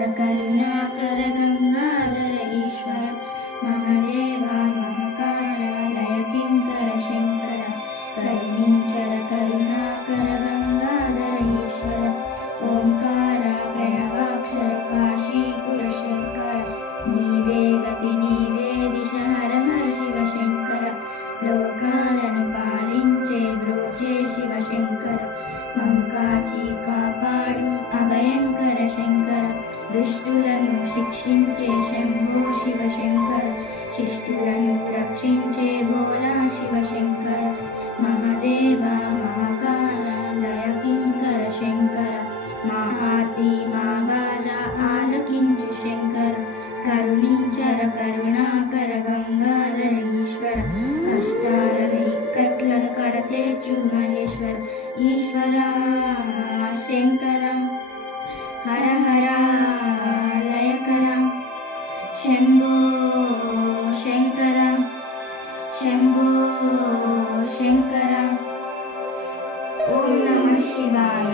करुणाकर गंगाधर ईश्वर महादेवा महाकाल लय किंकर शंकर करुणींचर करुणाकर गंगाधर ईश्वर ओंकार प्रणवाक्षर काशीपुर शंकर नीवे गति नीवे दिश हर हर शिव शंकर लोकाలను పాలించే బ్రోచే శివ శంకర మము కాచి కాపాడు అభయంకర శంకర దుష్టులను శిక్షించే శంభో శివ శంకర శిష్టులను రక్షించే భోలా శివ శంకర మహాదేవ మహాకాల లయ కింకర శంకర మా ఆర్తి మా బాధ ఆలకించు శంకర కరుణించర కరుణాకర గంగాధర ఈశ్వర కష్టాలను ఇక్కట్లను కడచేర్చు మహేశ్వర ఈశ్వర శంకర హర హర లయకర శంభో శంకర శంభో శంకర ఓం నమః శివాయ.